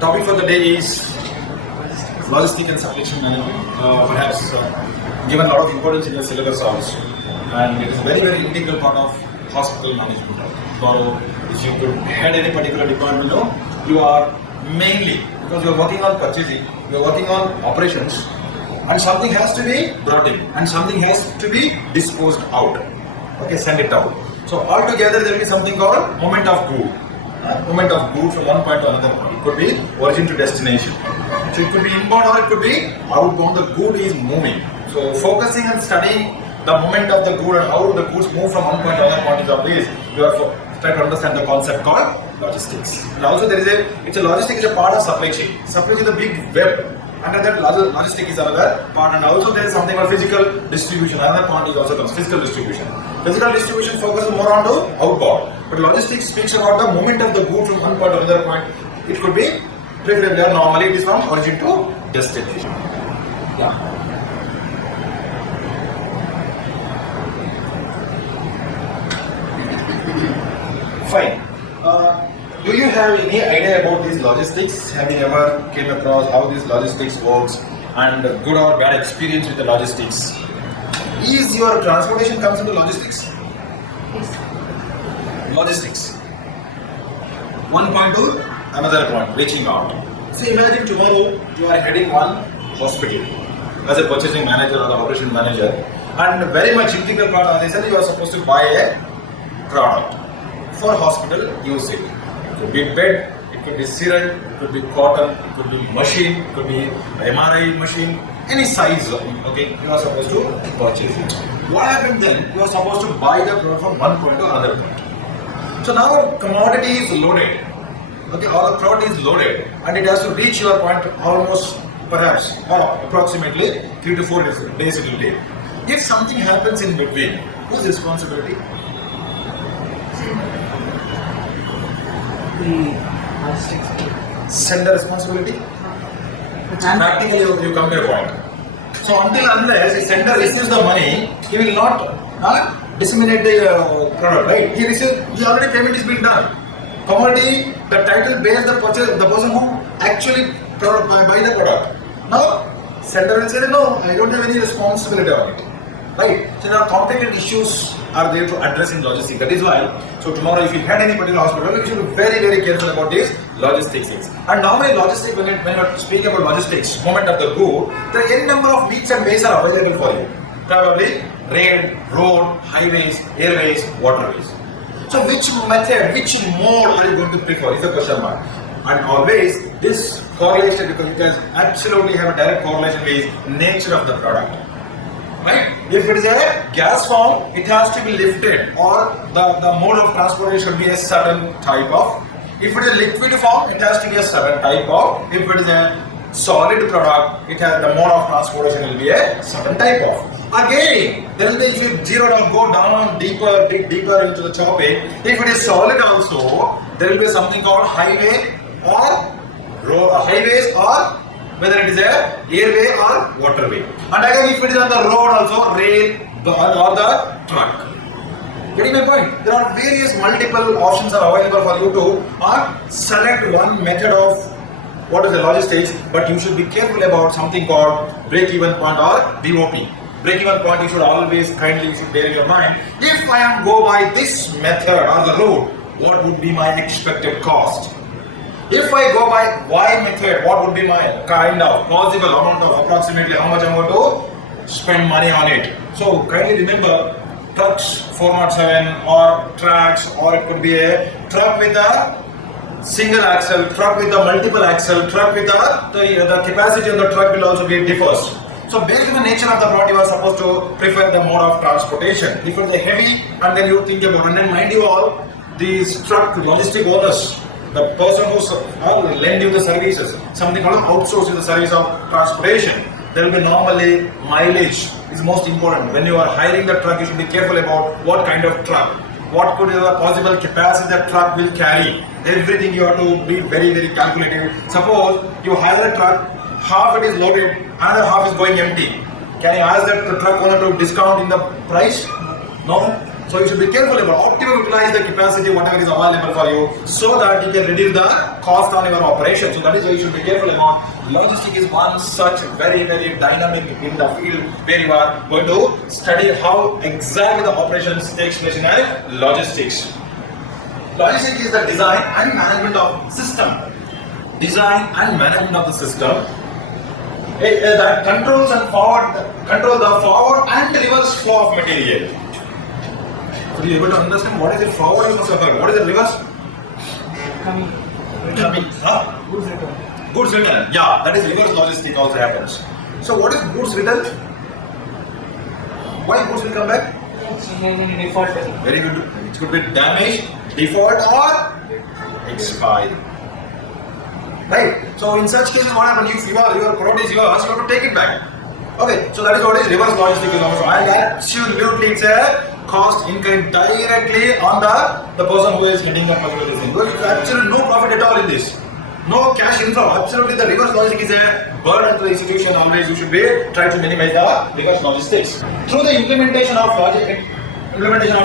Topic for the day is logistic and supply chain management. Perhaps given a lot of importance in the syllabus also, and it is a very very integral part of hospital management. So, if you could head any particular department, you are mainly because you are working on purchasing, you are working on operations, and something has to be brought in, and something has to be disposed out. Okay, send it out. So altogether there will be something called moment of good. Movement of good from one point to another point. It could be origin to destination. So it could be inbound or it could be outbound. The good is moving. So focusing and studying the movement of the good and how the goods move from one point to another point is obvious. You have to try to understand the concept called logistics. And also there is a logistic is a part of supply chain. Supply chain is a big web. Under that logistic is another part, and also there is something called physical distribution. Another part is also comes physical distribution. Physical distribution focuses more on the outbound, but logistics speaks about the movement of the good from one point to another point. It could be preferably normally it is from origin to destination. Yeah. Fine. Do you have any idea about these logistics? Have you ever came across how this logistics works and good or bad experience with the logistics? Is your transportation comes into logistics? Yes. Logistics. One point to another point, reaching out. So imagine tomorrow you are heading one hospital as a purchasing manager or the operation manager, and very much integral part, as I said, you are supposed to buy a product for hospital usage. It could be bed, it could be syringe, it could be cotton, it could be machine, it could be MRI machine, any size, okay, you are supposed to purchase it. What happens then? You are supposed to buy the product from one point to another point. So now commodity is loaded, okay, or the product is loaded and it has to reach your point almost perhaps approximately 3 to 4 days it will take. If something happens in between, whose responsibility? The logistics. Sender responsibility? Practically you come to a point. So until unless the sender receives the money, he will not disseminate the product, right? He already payment is being done. Commodity, the title bears the person who actually buy the product. Now, sender will say, no, I don't have any responsibility on it. Right? So there are complicated issues are there to address in logistics. That is why, so tomorrow if you had any particular hospital, you should be very, very careful about these logistics things. And normally logistics, when you speak about logistics, moment of the good, there are n number of means and ways are available for you. Probably rail, road, highways, airways, waterways. So which method, which mode are you going to prefer is the question mark. And always this correlation, because you guys absolutely have a direct correlation with nature of the product. Right? If it is a gas form, it has to be lifted, or the mode of transportation should be a certain type of. If it is a liquid form, it has to be a certain type of. If it is a solid product, the mode of transportation will be a certain type of. Again, there will be, if you zero down, go down deeper, dig deeper into the topic. If it is solid also, there will be something called highway or road, highways, or whether it is a airway or waterway. And again, if it is on the road also, rail or the truck. Getting my point? There are various multiple options are available for you to select one method of what is the logistics, but you should be careful about something called break-even point or BOP. Break-even point you should always kindly bear in your mind. If I am go by this method or the road, what would be my expected cost? If I go by Y method, what would be my kind of possible amount of approximately how much I'm going to spend money on it? So kindly remember, trucks 407 or tracks, or it could be a truck with a single axle, truck with a multiple axle, truck with the capacity of the truck will also be differs. So based on the nature of the product, you are supposed to prefer the mode of transportation. If it is heavy, and then you think about, and then mind you all, these truck logistic owners, the person who lend you the services, something called outsourcing the service of transportation, there will be normally mileage is most important. When you are hiring the truck, you should be careful about what kind of truck, what could be the possible capacity that truck will carry. Everything you have to be very, very calculated. Suppose you hire a truck, half it is loaded, another half is going empty. Can you ask that the truck owner to discount in the price? No. So you should be careful about optimally utilize the capacity whatever is available for you so that you can reduce the cost on your operation. So that is why you should be careful about. Logistics is one such very dynamic in the field where you are going to study how exactly the operations takes place in a logistics. Logistics is the design and management of system. Design and management of the system that control the forward and reverse flow of material. So you able to understand what is the forward? You must have heard. What is the reverse? Coming. Huh? Goods return. Goods return. Yeah, that is reverse logistics also happens. So what is goods return? Why goods will come back? It's in default. Very good. It could be damaged, default or expired. Right? So in such cases what happens? If your product is yours, you have to take it back. Okay, so that is what is reverse logistics is also. And absolutely it's a cost incurred directly on the person who is getting that particular thing. There is absolutely no profit at all in this. No cash inflow. Absolutely the reverse logistics is a burden to the institution. Always you should be try to minimize the reverse logistics. Through the implementation of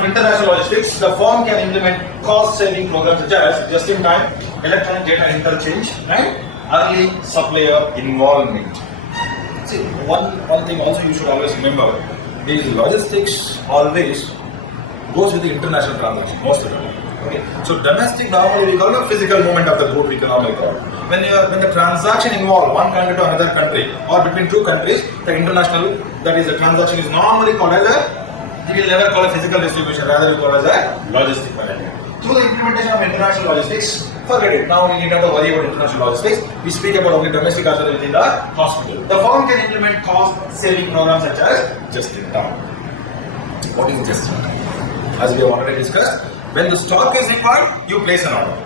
international logistics, the firm can implement cost-saving programs such as just-in-time, electronic data interchange, and early supplier involvement. See, one thing also you should always remember is logistics always goes with the international transaction, most of the time. Okay. So domestic normally we call the physical movement of the good we can normally call. When the transaction involves one country to another country or between two countries, the international, that is the transaction is normally called as we will never call a physical distribution, rather we call as a logistic management. Through the implementation of international logistics, forget it. Now we need not to worry about international logistics. We speak about only domestic as well within the hospital. The firm can implement cost-saving programs such as just-in-time. What is just-in-time? As we have already discussed, when the stock is required, you place an order.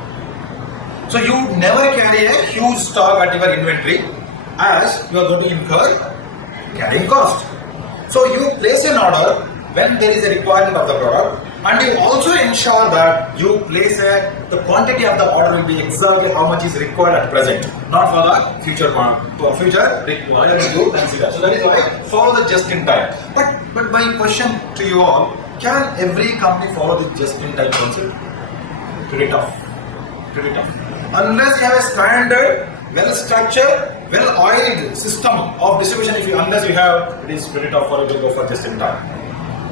So you never carry a huge stock at your inventory as you are going to incur carrying cost. So you place an order when there is a requirement of the product, and you also ensure that you place the quantity of the order will be exactly how much is required at present, not for the future required to consider. So that is why follow the just in time. But my question to you all, can every company follow the just in time concept? Pretty tough. Unless you have a standard, well structured, well oiled system of distribution, unless you have, it is pretty tough for you to go for just in time.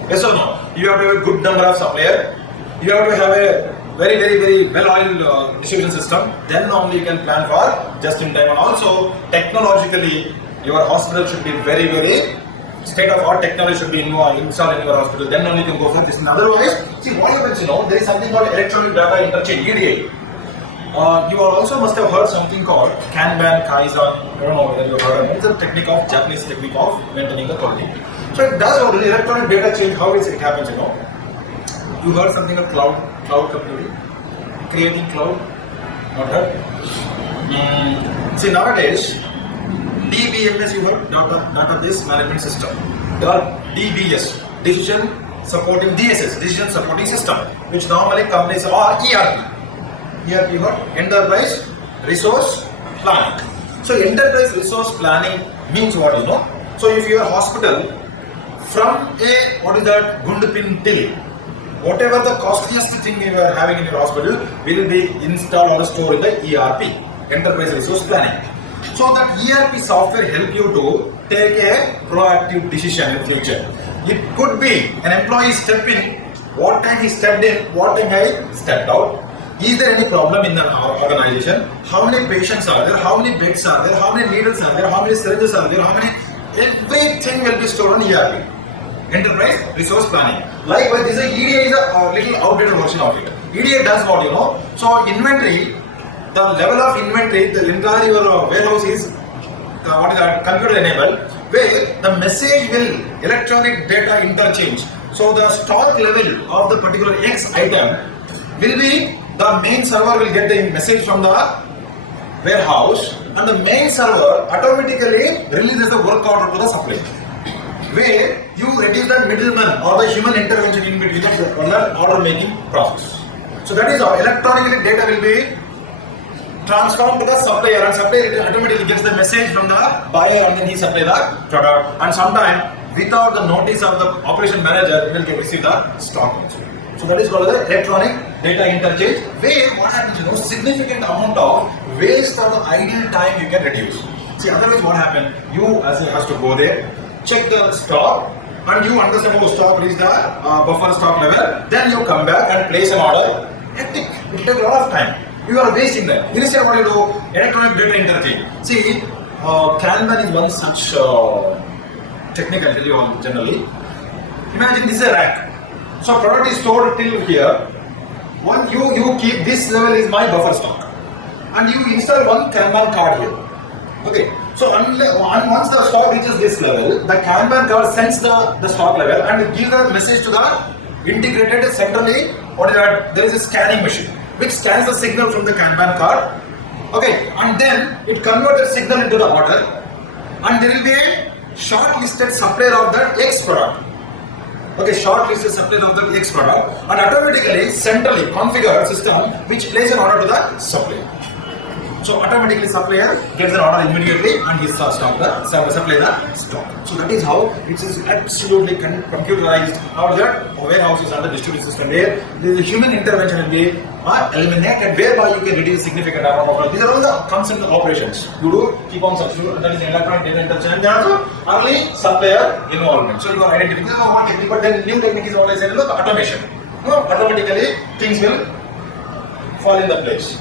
Yes or no? You have to have a good number of suppliers. You have to have a very well-oiled distribution system. Then only you can plan for just-in-time. And also, technologically, your hospital should be very state-of-art technology should be installed in your hospital. Then only you can go for this. Otherwise, see what happens. There is something called electronic data interchange (EDI). You also must have heard something called Kanban, Kaizen. I don't know whether you have heard of it. It's a technique of Japanese technique of maintaining the quality. So it does what the electronic data change, how is it happens, You heard something of cloud computing, creating cloud, not heard? See nowadays, DBMS you heard, database management system, or DBS, decision supporting DSS, decision supporting system, which normally companies are ERP. ERP you heard, enterprise resource planning. So enterprise resource planning means what So if you are hospital, from Gundupin till whatever the costliest thing you are having in your hospital will be installed or stored in the ERP, enterprise resource planning. So that ERP software help you to take a proactive decision in future. It could be an employee step in, what time he stepped in, what time he stepped out. Is there any problem in the organization? How many patients are there? How many beds are there? How many needles are there? How many syringes are there? Everything will be stored on ERP. Enterprise resource planning. Likewise, this EDA is a little outdated version of it. EDA does what So inventory, the level of inventory, the entire your warehouse is computer enabled, where the message will electronic data interchange. So the stock level of the particular X item will be the main server will get the message from the warehouse, and the main server automatically releases the work order to the supplier, where you reduce the middleman or the human intervention in between the order making process. So that is how electronically data will be transformed to the supplier, and supplier automatically gets the message from the buyer, and then he supply the product. And sometimes without the notice of the operation manager, it will get receive the stock also. So that is called the electronic data interchange, where what happens, significant amount of waste or the idle time you can reduce. See, otherwise what happens, you as a has to go there, check the stock, and you understand how stock reach the buffer stock level, then you come back and place an order. Hectic. It takes a lot of time. You are wasting that. Instead, what you do? Electronic data interchange. See, Kanban is one such technique I tell you all generally. Imagine this is a rack. So product is stored till here. One you keep this level is my buffer stock, and you install one Kanban card here. Okay. So once the stock reaches this level, the Kanban card sends the stock level and it gives a message to the integrated centrally. What is that? There is a scanning machine which scans the signal from the Kanban card. Okay, and then it converts the signal into the order, and there will be a shortlisted supplier of that X product. Okay, shortlisted supplier of the X product, and automatically centrally configured system which places an order to the supplier. So automatically supplier gets an order immediately and he starts stock the supply the stock. So that is how it is absolutely computerized. How that warehouses and the distribution system where the human intervention will be eliminated, whereby you can reduce significant amount of. These are all the constant operations. You do keep on substitute, that is electronic data interchange. There are also early supplier involvement. So you are identifying. This is one technique, but then new technique is what I said, look, automation. Automatically things will fall in the place.